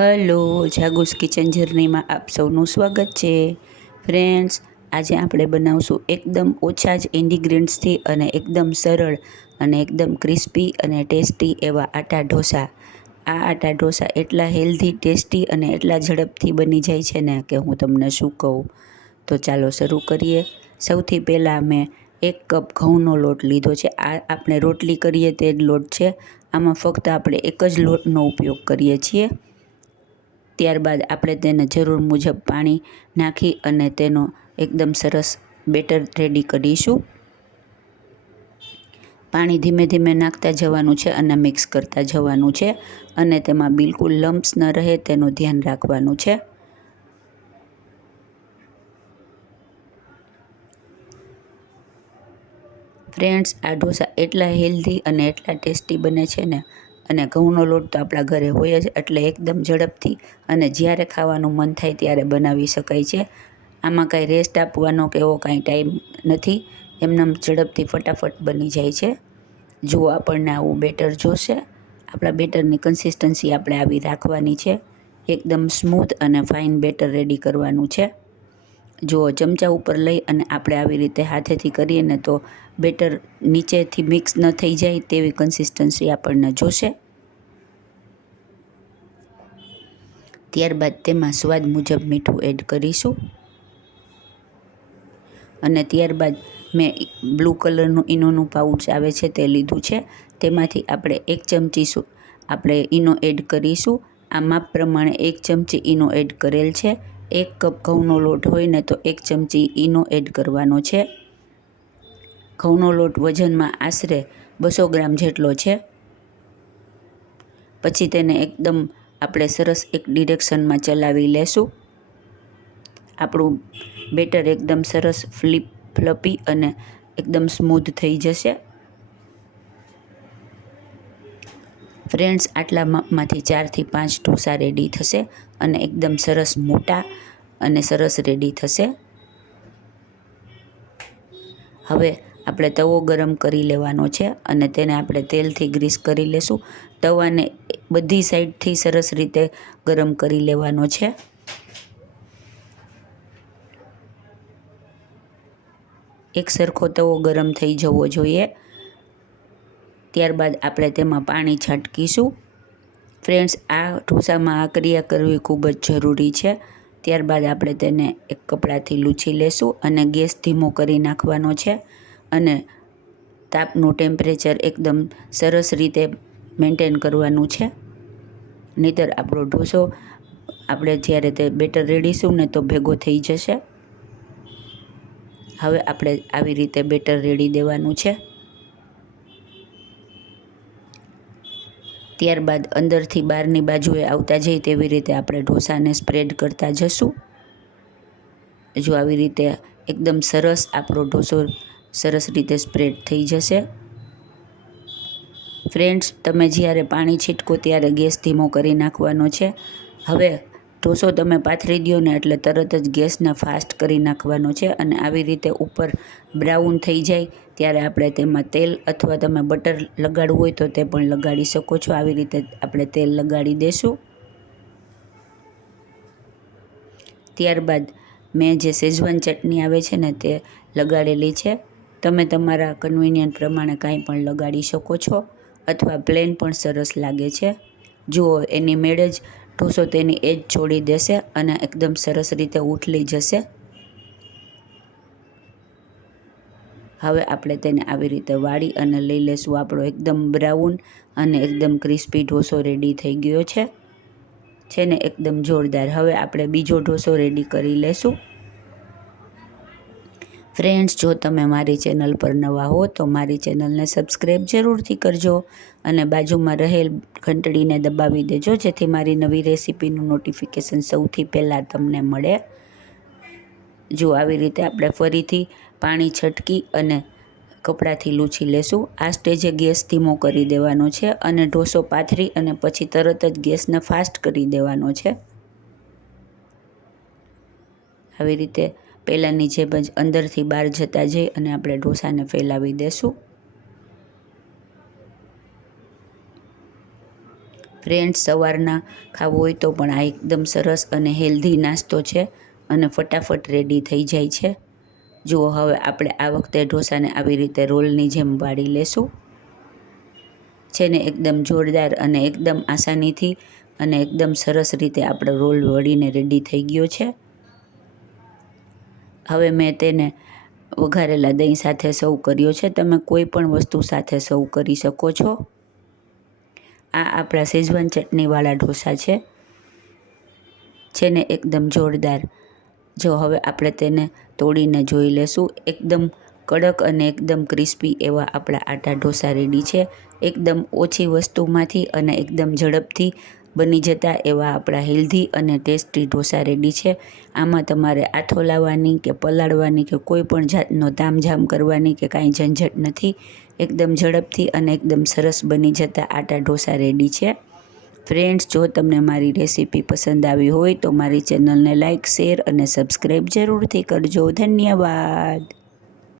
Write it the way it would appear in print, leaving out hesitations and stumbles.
Hello, જાગુસ kitchen જર્નીમાં આપ સૌનું સ્વાગત છે. ફ્રેન્ડ્સ, આજે આપણે બનાવશું એકદમ ઓછા જ ઇન્ગ્રીડિયન્ટ્સથી અને એકદમ સરળ અને એકદમ ક્રિસ્પી અને ટેસ્ટી એવા આટા ઢોસા. આ આટા ઢોસા એટલા હેલ્ધી, ટેસ્ટી અને એટલા ઝડપથી બની જાય છે ને કે હું તમને શું કહું. તો ચાલો શરૂ કરીએ. સૌથી પહેલાં મેં 1 કપ ઘઉંનો લોટ લીધો છે. આ આપણે રોટલી કરીએ તે જ લોટ છે. આમાં ફક્ત આપણે એક જ લોટનો ઉપયોગ કરીએ છીએ. ત્યારબાદ આપણે તેને જરૂર મુજબ પાણી નાખી અને તેનો એકદમ સરસ બેટર રેડી કરીશું. પાણી ધીમે ધીમે નાખતા જવાનું છે અને મિક્સ કરતા જવાનું છે અને તેમાં બિલકુલ લમ્પ્સ ન રહે તેનું ધ્યાન રાખવાનું છે. ફ્રેન્ડ્સ, આ ઢોસા એટલા હેલ્ધી અને એટલા ટેસ્ટી બને છે ને, અને ઘઉંનો લોટ તો આપણા ઘરે હોય જ, એટલે એકદમ ઝડપથી અને જ્યારે ખાવાનું મન થાય ત્યારે બનાવી શકાય છે. આમાં કાંઈ રેસ્ટ આપવાનો કે એવો કાંઈ ટાઈમ નથી. એમનેમ ઝડપથી ફટાફટ બની જાય છે. જુઓ, આપણને આવું બેટર જોશે. આપણા બેટરની કન્સિસ્ટન્સી આપણે આવી રાખવાની છે. એકદમ સ્મૂથ અને ફાઇન બેટર રેડી કરવાનું છે. જુઓ, ચમચા ઉપર લઈ અને આપણે આવી રીતે હાથેથી કરીએ ને તો બેટર નીચેથી મિક્સ ન થઈ જાય તેવી કન્સિસ્ટન્સી આપણને જોશે. ત્યારબાદ તેમાં સ્વાદ મુજબ મીઠું એડ કરીશું અને ત્યારબાદ મેં બ્લુ કલરનું ઈનોનું પાઉચ આવે છે તે લીધું છે. તેમાંથી આપણે 1 ચમચી આપણે ઈનો એડ કરીશું. આ માપ પ્રમાણે 1 ચમચી ઈનો એડ કરેલ છે. 1 કપ ઘઉંનો લોટ હોય ને તો 1 ચમચી ઈનો એડ કરવાનો છે. ઘઉંનો લોટ વજનમાં આશરે 200 ગ્રામ જેટલો છે. પછી તેને એકદમ આપણે સરસ એક ડિરેક્શનમાં ચલાવી લેશું. આપણું બેટર એકદમ સરસ ફ્લપી અને એકદમ સ્મૂધ થઈ જશે. ફ્રેન્ડ્સ, આટલા માપમાંથી 4 થી 5 ઢોસા રેડી થશે અને એકદમ સરસ મોટા અને સરસ રેડી થશે. હવે આપણે તવો ગરમ કરી લેવાનો છે અને તેને આપણે તેલથી ગ્રીસ કરી લેશું. તવાને બધી સાઈડથી સરસ રીતે ગરમ કરી લેવાનો છે. એક સરખો તવો ગરમ થઈ જવો જોઈએ. ત્યારબાદ આપણે તેમાં પાણી છાંટકીશું. ફ્રેન્ડ્સ, આ ઢોસામાં આ ક્રિયા કરવી ખૂબ જ જરૂરી છે. ત્યારબાદ આપણે તેને એક કપડાથી લૂછી લેશું અને ગેસ ધીમો કરી નાખવાનો છે અને તાપનું ટેમ્પરેચર એકદમ સરસ રીતે મેન્ટેન કરવાનું છે. નહીંતર આપણો ઢોસો આપણે જ્યારે તે બેટર રેડીશું ને તો ભેગો થઈ જશે. હવે આપણે આવી રીતે બેટર રેડી દેવાનું છે. ત્યારબાદ અંદરથી બહારની બાજુએ આવતા જાય તેવી રીતે આપણે ઢોસાને સ્પ્રેડ કરતા જશું. જો આવી રીતે એકદમ સરસ આપણો ઢોસો સરસ રીતે સ્પ્રેડ થઈ જશે. ફ્રેન્ડ્સ, તમે જ્યારે પાણી છીટકો ત્યારે ગેસ ધીમો કરી નાખવાનો છે. હવે ઢોસો તમે પાથરી દો ને એટલે તરત જ ગેસને ફાસ્ટ કરી નાખવાનો છે અને આવી રીતે ઉપર બ્રાઉન થઈ જાય ત્યારે આપણે તેમાં તેલ અથવા તમે બટર લગાડવું હોય તો તે પણ લગાડી શકો છો. આવી રીતે આપણે તેલ લગાડી દઈશું. ત્યારબાદ મેં જે શેઝવાન ચટણી આવે છે ને તે લગાડેલી છે. તમે તમારા કન્વિનિયન્ટ પ્રમાણે કાંઈ પણ લગાડી શકો છો અથવા પ્લેન પણ સરસ લાગે છે. જુઓ, એની મેળે જ ઢોસો તેની એજ છોડી દેશે અને એકદમ સરસ રીતે ઉથલી જશે. હવે આપણે તેને આવી રીતે વાળી અને લઈ લેશું. આપણો એકદમ બ્રાઉન અને એકદમ ક્રિસ્પી ઢોસો રેડી થઈ ગયો છે ને એકદમ જોરદાર. હવે આપણે બીજો ઢોસો રેડી કરી લેશું. ફ્રેન્ડ્સ, જો તમે મારી ચેનલ પર નવા હો તો મારી ચેનલને સબસ્ક્રાઈબ જરૂરથી કરજો અને બાજુમાં રહેલ ઘંટડીને દબાવી દેજો જેથી મારી નવી રેસીપીનું નોટિફિકેશન સૌથી પહેલાં તમને મળે. જો આવી રીતે આપણે ફરીથી પાણી છટકી અને કપડાથી લૂછી લેશું. આ સ્ટેજે ગેસ ધીમો કરી દેવાનો છે અને ઢોસો પાથરી અને પછી તરત જ ગેસને ફાસ્ટ કરી દેવાનો છે. આવી રીતે પહેલાંની જેમ જ અંદરથી બહાર જતા જઈ અને આપણે ઢોસાને ફેલાવી દેશું. ફ્રેન્ડ્સ, સવારના ખાવું હોય તો પણ આ એકદમ સરસ અને હેલ્ધી નાસ્તો છે અને ફટાફટ રેડી થઈ જાય છે. જુઓ, હવે આપણે આ વખતે ઢોસાને આવી રીતે રોલની જેમ વાળી લેશું. છે ને એકદમ જોરદાર અને એકદમ આસાનીથી અને એકદમ સરસ રીતે આપણો રોલ વળીને રેડી થઈ ગયો છે. હવે મેં તેને વઘારેલા દહીં સાથે સર્વ કર્યો છે. તમે કોઈ પણ વસ્તુ સાથે સર્વ કરી શકો છો. આ આપણા શેઝવાન ચટણીવાળા ઢોસા છે ને એકદમ જોરદાર. જો હવે આપણે તેને તોડીને જોઈ લેશું. એકદમ કડક અને એકદમ ક્રિસ્પી એવા આપણા આટા ઢોસા રેડી છે. એકદમ ઓછી વસ્તુમાંથી અને એકદમ ઝડપથી બની જતા એવા આપણા હેલ્ધી અને ટેસ્ટી ઢોસા રેડી છે. આમાં તમારે આથો લાવવાની કે પલાળવાની કે કોઈ પણ જાતનો તામઝામ કરવાની કે કાંઈ ઝંઝટ નથી. એકદમ ઝડપથી અને એકદમ સરસ બની જતા આટા ઢોસા રેડી છે. ફ્રેન્ડ્સ, જો તમને મારી રેસીપી પસંદ આવી હોય તો મારી ચેનલને લાઇક, શેર અને સબસ્ક્રાઈબ જરૂરથી કરજો. ધન્યવાદ.